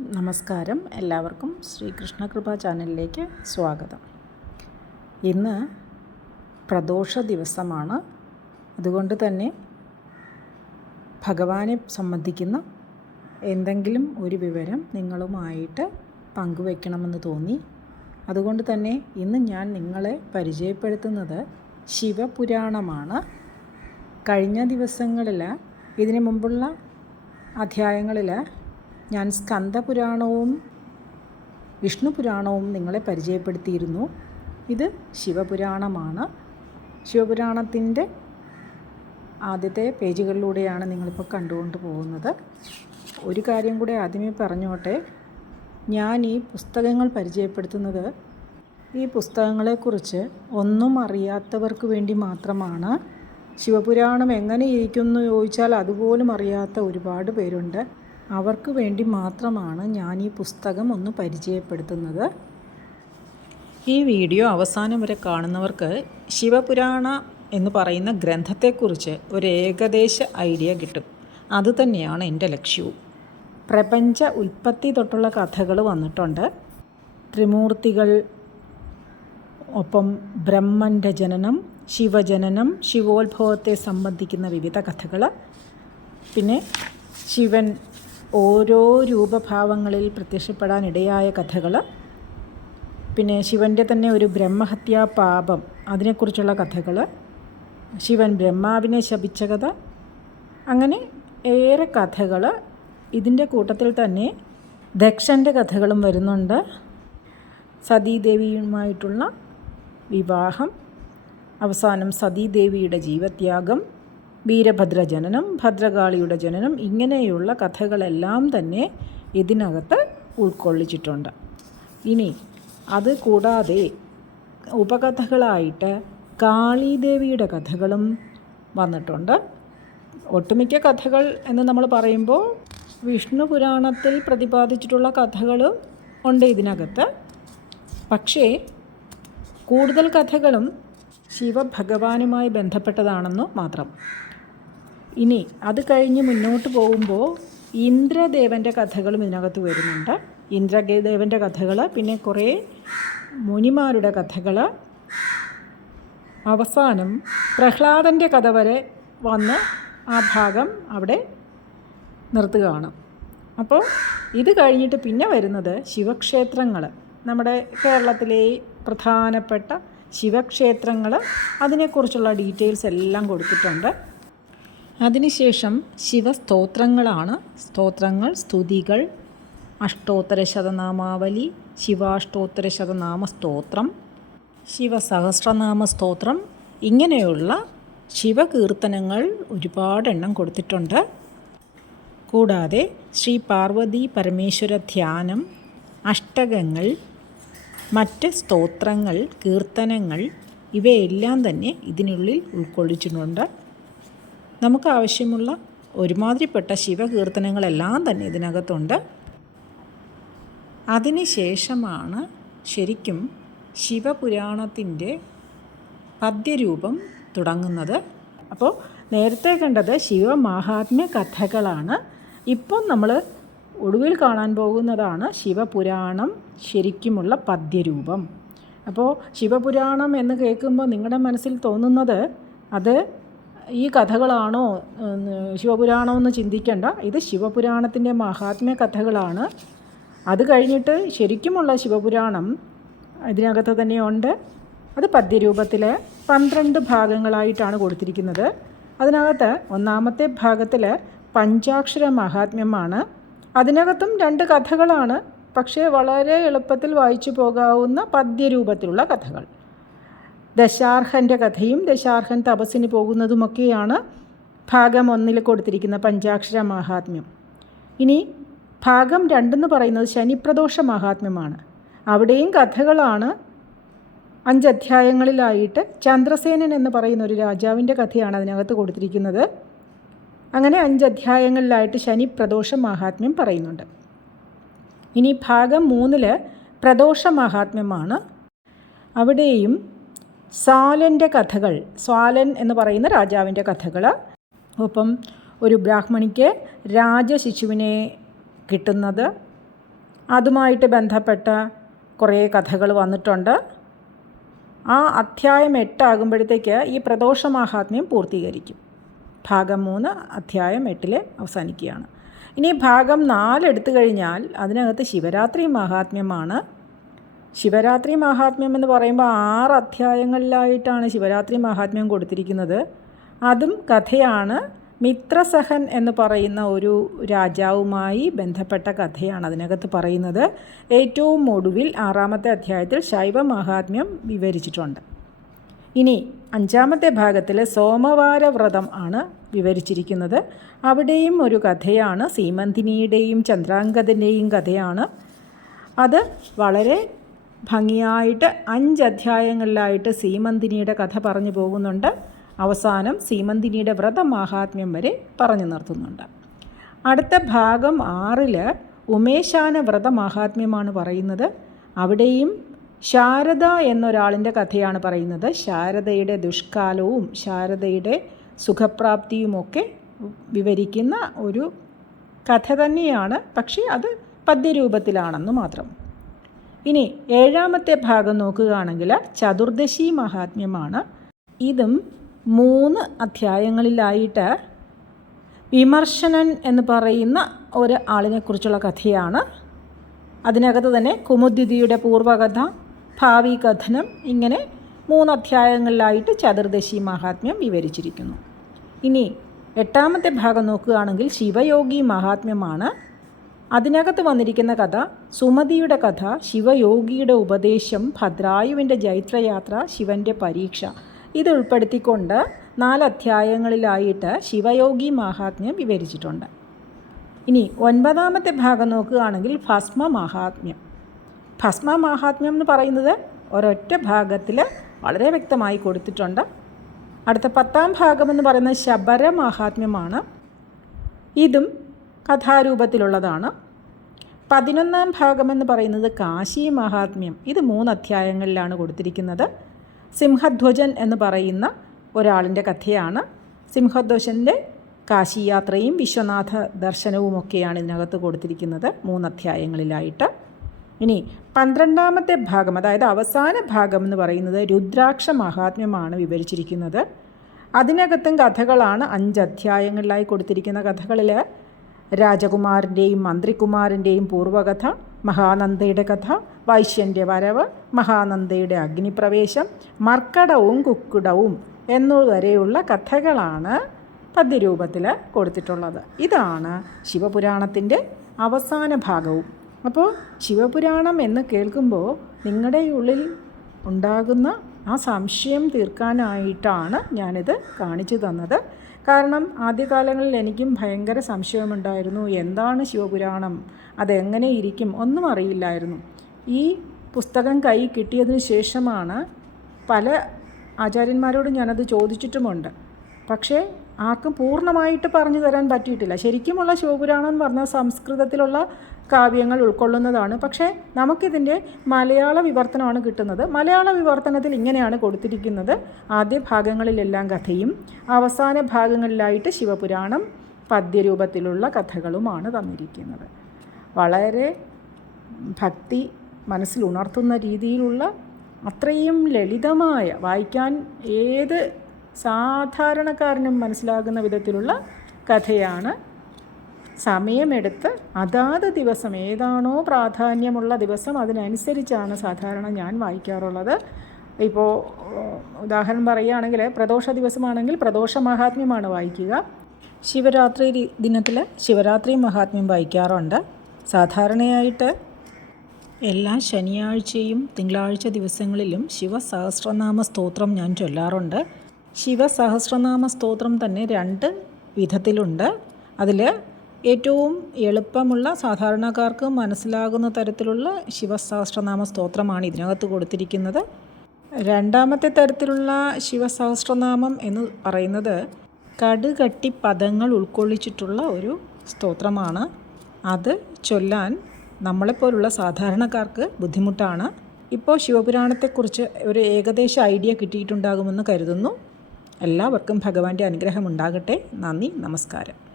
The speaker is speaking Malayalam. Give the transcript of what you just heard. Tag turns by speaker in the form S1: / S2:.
S1: നമസ്കാരം. എല്ലാവർക്കും ശ്രീകൃഷ്ണ കൃപ ചാനലിലേക്ക് സ്വാഗതം. ഇന്ന് പ്രദോഷ ദിവസമാണ്. അതുകൊണ്ട് തന്നെ ഭഗവാനെ സംബന്ധിക്കുന്ന എന്തെങ്കിലും ഒരു വിവരം നിങ്ങളുമായിട്ട് പങ്കുവെക്കണമെന്ന് തോന്നി. അതുകൊണ്ട് തന്നെ ഇന്ന് ഞാൻ നിങ്ങളെ പരിചയപ്പെടുത്തുന്നത് ശിവപുരാണമാണ്. കഴിഞ്ഞ ദിവസങ്ങളിൽ ഇതിനു മുമ്പുള്ള അധ്യായങ്ങളിൽ ഞാൻ സ്കന്ദപുരാണവും വിഷ്ണുപുരാണവും നിങ്ങളെ പരിചയപ്പെടുത്തിയിരുന്നു. ഇത് ശിവപുരാണമാണ്. ശിവപുരാണത്തിന്റെ ആദ്യത്തെ പേജുകളിലൂടെയാണ് നിങ്ങളിപ്പോൾ കണ്ടുകൊണ്ട് പോകുന്നത്. ഒരു കാര്യം കൂടെ ആദ്യമേ പറഞ്ഞോട്ടെ. ഞാൻ ഈ പുസ്തകങ്ങൾ പരിചയപ്പെടുത്തുന്നത് ഈ പുസ്തകങ്ങളെക്കുറിച്ച് ഒന്നും അറിയാത്തവർക്ക് വേണ്ടി മാത്രമാണ്. ശിവപുരാണം എങ്ങനെ ഇരിക്കുന്നു ചോദിച്ചാൽ അതുപോലും അറിയാത്ത ഒരുപാട് പേരുണ്ട്. അവർക്ക് വേണ്ടി മാത്രമാണ് ഞാൻ ഈ പുസ്തകം ഒന്ന് പരിചയപ്പെടുത്തുന്നത്. ഈ വീഡിയോ അവസാനം വരെ കാണുന്നവർക്ക് ശിവപുരാണ എന്ന് പറയുന്ന ഗ്രന്ഥത്തെക്കുറിച്ച് ഒരു ഏകദേശ ഐഡിയ കിട്ടും. അതുതന്നെയാണ് എന്റെ ലക്ഷ്യവും. പ്രപഞ്ച ഉൽപ്പത്തി തൊട്ടുള്ള കഥകൾ വന്നിട്ടുണ്ട്. ത്രിമൂർത്തികൾ ഒപ്പം ബ്രഹ്മന്റെ ജനനം ശിവജനനം ശിവോത്ഭവത്തെ സംബന്ധിക്കുന്ന വിവിധ കഥകൾ പിന്നെ ശിവൻ ഓരോ രൂപഭാവങ്ങളിൽ പ്രത്യക്ഷപ്പെടാനിടയായ കഥകൾ. പിന്നെ ശിവന്റെ തന്നെ ഒരു ബ്രഹ്മഹത്യാ പാപം അതിനെക്കുറിച്ചുള്ള കഥകൾ. ശിവൻ ബ്രഹ്മാവിനെ ശപിച്ച കഥ. അങ്ങനെ ഏറെ കഥകൾ. ഇതിന്റെ കൂട്ടത്തിൽ തന്നെ ദക്ഷന്റെ കഥകളും വരുന്നുണ്ട്. സതീദേവിയുമായിട്ടുള്ള വിവാഹം. അവസാനം സതീദേവിയുടെ ജീവത്യാഗം. വീരഭദ്ര ജനനം ഭദ്രകാളിയുടെ ജനനം ഇങ്ങനെയുള്ള കഥകളെല്ലാം തന്നെ ഇതിനകത്ത് ഉൾക്കൊള്ളിച്ചിട്ടുണ്ട്. ഇനി അത് കൂടാതെ ഉപകഥകളായിട്ട് കാളീദേവിയുടെ കഥകളും വന്നിട്ടുണ്ട്. ഒട്ടുമിക്ക കഥകൾ എന്ന് നമ്മൾ പറയുമ്പോൾ വിഷ്ണു പുരാണത്തിൽ പ്രതിപാദിച്ചിട്ടുള്ള കഥകൾ ഉണ്ട് ഇതിനകത്ത്. പക്ഷേ കൂടുതൽ കഥകളും ശിവഭഗവാനുമായി ബന്ധപ്പെട്ടതാണെന്നു മാത്രം. ഇനി അത് കഴിഞ്ഞ് മുന്നോട്ട് പോകുമ്പോൾ ഇന്ദ്രദേവന്റെ കഥകളും ഇതിനകത്ത് വരുന്നുണ്ട്. ഇന്ദ്രദേവന്റെ കഥകൾ പിന്നെ കുറേ മുനിമാരുടെ കഥകൾ അവസാനം പ്രഹ്ലാദന്റെ കഥ വരെ വന്ന് ആ ഭാഗം അവിടെ നിർത്തുകയാണ്. അപ്പോൾ ഇത് കഴിഞ്ഞിട്ട് പിന്നെ വരുന്നത് ശിവക്ഷേത്രങ്ങൾ നമ്മുടെ കേരളത്തിലെ പ്രധാനപ്പെട്ട ശിവക്ഷേത്രങ്ങൾ അതിനെക്കുറിച്ചുള്ള ഡീറ്റെയിൽസ് എല്ലാം കൊടുത്തിട്ടുണ്ട്. അതിനുശേഷം ശിവസ്തോത്രങ്ങളാണ്. സ്തോത്രങ്ങൾ സ്തുതികൾ അഷ്ടോത്തര ശതനാമാവലി ശിവാഷ്ടോത്തര ശതനാമ സ്തോത്രം ശിവസഹസ്രനാമ സ്തോത്രം ഇങ്ങനെയുള്ള ശിവകീർത്തനങ്ങൾ ഒരുപാടെണ്ണം കൊടുത്തിട്ടുണ്ട്. കൂടാതെ ശ്രീ പാർവതി പരമേശ്വര ധ്യാനം അഷ്ടകങ്ങൾ മറ്റ് സ്തോത്രങ്ങൾ കീർത്തനങ്ങൾ ഇവയെല്ലാം തന്നെ ഇതിനുള്ളിൽ ഉൾക്കൊള്ളിച്ചിട്ടുണ്ട്. നമുക്ക് ആവശ്യമുള്ള ഒരുമാതിരിപ്പെട്ട ശിവകീർത്തനങ്ങളെല്ലാം തന്നെ ഇതിനകത്തുണ്ട്. അതിനുശേഷമാണ് ശരിക്കും ശിവപുരാണത്തിന്റെ പദ്യരൂപം തുടങ്ങുന്നത്. അപ്പോൾ നേരത്തെ കണ്ടത് ശിവമാഹാത്മ്യ കഥകളാണ്. ഇപ്പം നമ്മൾ ഒടുവിൽ കാണാൻ പോകുന്നതാണ് ശിവപുരാണം ശരിക്കുമുള്ള പദ്യരൂപം. അപ്പോൾ ശിവപുരാണം എന്ന് കേൾക്കുമ്പോൾ നിങ്ങളുടെ മനസ്സിൽ തോന്നുന്നത് അത് ഈ കഥകളാണോ ശിവപുരാണമെന്ന് ചിന്തിക്കേണ്ട. ഇത് ശിവപുരാണത്തിന്റെ മഹാത്മ്യ കഥകളാണ്. അത് കഴിഞ്ഞിട്ട് ശരിക്കുമുള്ള ശിവപുരാണം ഇതിനകത്ത് തന്നെയുണ്ട് അത് പദ്യരൂപത്തിൽ പന്ത്രണ്ട് ഭാഗങ്ങളായിട്ടാണ് കൊടുത്തിരിക്കുന്നത്. അതിനകത്ത് ഒന്നാമത്തെ ഭാഗത്തിൽ പഞ്ചാക്ഷര മഹാത്മ്യമാണ്. അതിനകത്തും രണ്ട് കഥകളാണ്. പക്ഷേ വളരെ എളുപ്പത്തിൽ വായിച്ചു പോകാവുന്ന പദ്യരൂപത്തിലുള്ള കഥകൾ. ദശാർഹന്റെ കഥയും ദശാർഹൻ തപസ്സിന് പോകുന്നതുമൊക്കെയാണ് ഭാഗം ഒന്നിൽ കൊടുത്തിരിക്കുന്ന പഞ്ചാക്ഷര മഹാത്മ്യം. ഇനി ഭാഗം രണ്ടെന്ന് പറയുന്നത് ശനിപ്രദോഷ മഹാത്മ്യമാണ്. അവിടെയും കഥകളാണ് അഞ്ച് അധ്യായങ്ങളിലായിട്ട് ചന്ദ്രസേനൻ എന്ന് പറയുന്ന ഒരു രാജാവിന്റെ കഥയാണ് അതിനകത്ത് കൊടുത്തിരിക്കുന്നത്. അങ്ങനെ അഞ്ച് അധ്യായങ്ങളിലായിട്ട് പ്രദോഷ മഹാത്മ്യം പറയുന്നുണ്ട്. ഇനി ഭാഗം മൂന്നിൽ പ്രദോഷ മഹാത്മ്യമാണ്. അവിടെയും സാലന്റെ കഥകൾ സ്വാലൻ എന്ന് പറയുന്ന രാജാവിന്റെ കഥകൾ. ഒപ്പം ഒരു ബ്രാഹ്മണിക്ക് രാജശിശുവിനെ കിട്ടുന്നത്. അതുമായിട്ട് ബന്ധപ്പെട്ട കുറേ കഥകൾ വന്നിട്ടുണ്ട്. ആ അധ്യായം എട്ടാകുമ്പോഴത്തേക്ക് ഈ പ്രദോഷ മാഹാത്മ്യം പൂർത്തീകരിക്കും. ഭാഗം മൂന്ന് അധ്യായം എട്ടിൽ അവസാനിക്കുകയാണ്. ഇനി ഭാഗം നാല് എടുത്തു കഴിഞ്ഞാൽ അതിനകത്ത് ശിവരാത്രി മഹാത്മ്യമാണ്. ശിവരാത്രി മഹാത്മ്യം എന്ന് പറയുമ്പോൾ ആറ് അധ്യായങ്ങളിലായിട്ടാണ് ശിവരാത്രി മഹാത്മ്യം കൊടുത്തിരിക്കുന്നത്. അതും കഥയാണ്. മിത്രസഹൻ എന്ന് പറയുന്ന ഒരു രാജാവുമായി ബന്ധപ്പെട്ട കഥയാണ് അതിനകത്ത് പറയുന്നത്. ഏറ്റവും ഒടുവിൽ ആറാമത്തെ അധ്യായത്തിൽ ശൈവ മഹാത്മ്യം വിവരിച്ചിട്ടുണ്ട്. ഇനി അഞ്ചാമത്തെ ഭാഗത്തിൽ സോമവാര വ്രതം ആണ് വിവരിച്ചിരിക്കുന്നത്. അവിടെയും ഒരു കഥയാണ്. സീമന്തിനിയുടെയും ചന്ദ്രാങ്കതിന്റെയും കഥയാണ്. അത് വളരെ ഭംഗിയായിട്ട് അഞ്ച് അധ്യായങ്ങളിലായിട്ട് സീമന്തിനിയുടെ കഥ പറഞ്ഞു പോകുന്നുണ്ട്. അവസാനം സീമന്തിനിയുടെ വ്രതമാഹാത്മ്യം വരെ പറഞ്ഞു നിർത്തുന്നുണ്ട്. അടുത്ത ഭാഗം ആറിൽ ഉമേശാന വ്രതമാഹാത്മ്യമാണ് പറയുന്നത്. അവിടെയും ശാരദ എന്നൊരാളിന്റെ കഥയാണ് പറയുന്നത്. ശാരദയുടെ ദുഷ്കാലവും ശാരദയുടെ സുഖപ്രാപ്തിയുമൊക്കെ വിവരിക്കുന്ന ഒരു കഥ തന്നെയാണ്. പക്ഷേ അത് പദ്യരൂപത്തിലാണെന്ന് മാത്രം. ഇനി ഏഴാമത്തെ ഭാഗം നോക്കുകയാണെങ്കിൽ ചതുർദശി മഹാത്മ്യമാണ്. ഇതും മൂന്ന് അധ്യായങ്ങളിലായിട്ട് വിമർശനൻ എന്ന് പറയുന്ന ഒരു ആളിനെക്കുറിച്ചുള്ള കഥയാണ്. അതിനകത്ത് തന്നെ കുമുദ്വിതിയുടെ പൂർവകഥ ഭാവി കഥനം ഇങ്ങനെ മൂന്ന് അധ്യായങ്ങളിലായിട്ട് ചതുർദശി മഹാത്മ്യം വിവരിച്ചിരിക്കുന്നു. ഇനി എട്ടാമത്തെ ഭാഗം നോക്കുകയാണെങ്കിൽ ശിവയോഗി മഹാത്മ്യമാണ്. അതിനകത്ത് വന്നിരിക്കുന്ന കഥ സുമതിയുടെ കഥ ശിവയോഗിയുടെ ഉപദേശം ഭദ്രായുവിന്റെ ജൈത്രയാത്ര ശിവന്റെ പരീക്ഷ. ഇത് ഉൾപ്പെടുത്തിക്കൊണ്ട് നാല് അധ്യായങ്ങളിലായിട്ട് ശിവയോഗി മഹാത്മ്യം വിവരിച്ചിട്ടുണ്ട്. ഇനി ഒൻപതാമത്തെ ഭാഗം നോക്കുകയാണെങ്കിൽ ഭസ്മ മഹാത്മ്യം. ഭസ്മ മഹാത്മ്യം എന്ന് പറയുന്നത് ഒരൊറ്റ ഭാഗത്തിൽ വളരെ വ്യക്തമായി കൊടുത്തിട്ടുണ്ട്. അടുത്ത പത്താം ഭാഗം എന്ന് പറയുന്നത് ശബര മഹാത്മ്യമാണ്. ഇതും കഥാരൂപത്തിലുള്ളതാണ്. പതിനൊന്നാം ഭാഗമെന്ന് പറയുന്നത് കാശി മഹാത്മ്യം. ഇത് മൂന്ന് അധ്യായങ്ങളിലാണ് കൊടുത്തിരിക്കുന്നത്. സിംഹധ്വജൻ എന്ന് പറയുന്ന ഒരാളിന്റെ കഥയാണ്. സിംഹധ്വജന്റെ കാശിയാത്രയും വിശ്വനാഥ ദർശനവുമൊക്കെയാണ് ഇതിനകത്ത് കൊടുത്തിരിക്കുന്നത് മൂന്ന് അധ്യായങ്ങളിലായിട്ട് ഇനി പന്ത്രണ്ടാമത്തെ ഭാഗം അതായത് അവസാന ഭാഗം എന്ന് പറയുന്നത് രുദ്രാക്ഷ മഹാത്മ്യമാണ് വിവരിച്ചിരിക്കുന്നത്. അതിനകത്തും കഥകളാണ് അഞ്ച് അധ്യായങ്ങളിലായി കൊടുത്തിരിക്കുന്ന കഥകളിൽ രാജകുമാരന്റെയും മന്ത്രികുമാരന്റെയും പൂർവകഥ മഹാനന്ദയുടെ കഥ വൈശ്യന്റെ വരവ് മഹാനന്ദയുടെ അഗ്നിപ്രവേശം മർക്കടവും കുക്കുടവും എന്നുവരെയുള്ള കഥകളാണ് പദ്യരൂപത്തിൽ കൊടുത്തിട്ടുള്ളത്. ഇതാണ് ശിവപുരാണത്തിന്റെ അവസാന ഭാഗവും. അപ്പോൾ ശിവപുരാണം എന്ന് കേൾക്കുമ്പോൾ നിങ്ങളുടെ ഉള്ളിൽ ഉണ്ടാകുന്ന ആ സംശയം തീർക്കാനായിട്ടാണ് ഞാനിത് കാണിച്ചു തന്നത്. കാരണം ആദ്യകാലങ്ങളിൽ എനിക്കും ഭയങ്കര സംശയമുണ്ടായിരുന്നു. എന്താണ് ശിവപുരാണം? അതെങ്ങനെ ഇരിക്കും? ഒന്നും അറിയില്ലായിരുന്നു. ഈ പുസ്തകം കൈ കിട്ടിയതിന് ശേഷമാണ് പല ആചാര്യന്മാരോട് ഞാനത് ചോദിച്ചിട്ടുമുണ്ട്. പക്ഷേ ആർക്കും പൂർണമായിട്ട് പറഞ്ഞു തരാൻ പറ്റിയിട്ടില്ല. ശരിക്കുമുള്ള ശിവപുരാണം എന്ന് പറഞ്ഞാൽ സംസ്കൃതത്തിലുള്ള കാവ്യങ്ങൾ ഉൾക്കൊള്ളുന്നതാണ്. പക്ഷേ നമുക്കിതിന്റെ മലയാള വിവർത്തനമാണ് കിട്ടുന്നത്. മലയാള വിവർത്തനത്തിൽ ഇങ്ങനെയാണ് കൊടുത്തിരിക്കുന്നത്. ആദ്യ ഭാഗങ്ങളിലെല്ലാം കഥയും അവസാന ഭാഗങ്ങളിലായിട്ട് ശിവപുരാണം പദ്യരൂപത്തിലുള്ള കഥകളുമാണ് തന്നിരിക്കുന്നത്. വളരെ ഭക്തി മനസ്സിൽ ഉണർത്തുന്ന രീതിയിലുള്ള അത്രയും ലളിതമായ വായിക്കാൻ ഏത് സാധാരണക്കാരനും മനസ്സിലാകുന്ന വിധത്തിലുള്ള കഥയാണ് സമയമെടുത്ത് അതാത് ദിവസം ഏതാണോ പ്രാധാന്യമുള്ള ദിവസം അതിനനുസരിച്ചാണ് സാധാരണ ഞാൻ വായിക്കാറുള്ളത്. ഇപ്പോൾ ഉദാഹരണം പറയുകയാണെങ്കിൽ പ്രദോഷ ദിവസമാണെങ്കിൽ പ്രദോഷ മഹാത്മ്യമാണ് വായിക്കുക. ശിവരാത്രി ദിനത്തിൽ ശിവരാത്രി മഹാത്മ്യം വായിക്കാറുണ്ട്. സാധാരണയായിട്ട് എല്ലാ ശനിയാഴ്ചയും തിങ്കളാഴ്ച ദിവസങ്ങളിലും ശിവസഹസ്രനാമ സ്തോത്രം ഞാൻ ചൊല്ലാറുണ്ട്. ശിവസഹസ്രനാമ സ്തോത്രം തന്നെ രണ്ട് വിധത്തിലുണ്ട്. അതിൽ ഏറ്റവും എളുപ്പമുള്ള സാധാരണക്കാർക്ക് മനസ്സിലാകുന്ന തരത്തിലുള്ള ശിവസഹസ്രനാമ സ്തോത്രമാണ് ഇതിനകത്ത് കൊടുത്തിരിക്കുന്നത്. രണ്ടാമത്തെ തരത്തിലുള്ള ശിവസഹസ്രനാമം എന്ന് പറയുന്നത് കടുകട്ടി പദങ്ങൾ ഉൾക്കൊള്ളിച്ചിട്ടുള്ള ഒരു സ്തോത്രമാണ്. അത് ചൊല്ലാൻ നമ്മളെപ്പോലുള്ള സാധാരണക്കാർക്ക് ബുദ്ധിമുട്ടാണ്. ഇപ്പോൾ ശിവപുരാണത്തെക്കുറിച്ച് ഒരു ഏകദേശ ഐഡിയ കിട്ടിയിട്ടുണ്ടാകുമെന്ന് കരുതുന്നു. എല്ലാവർക്കും ഭഗവാന്റെ അനുഗ്രഹം ഉണ്ടാകട്ടെ. നന്ദി നമസ്കാരം.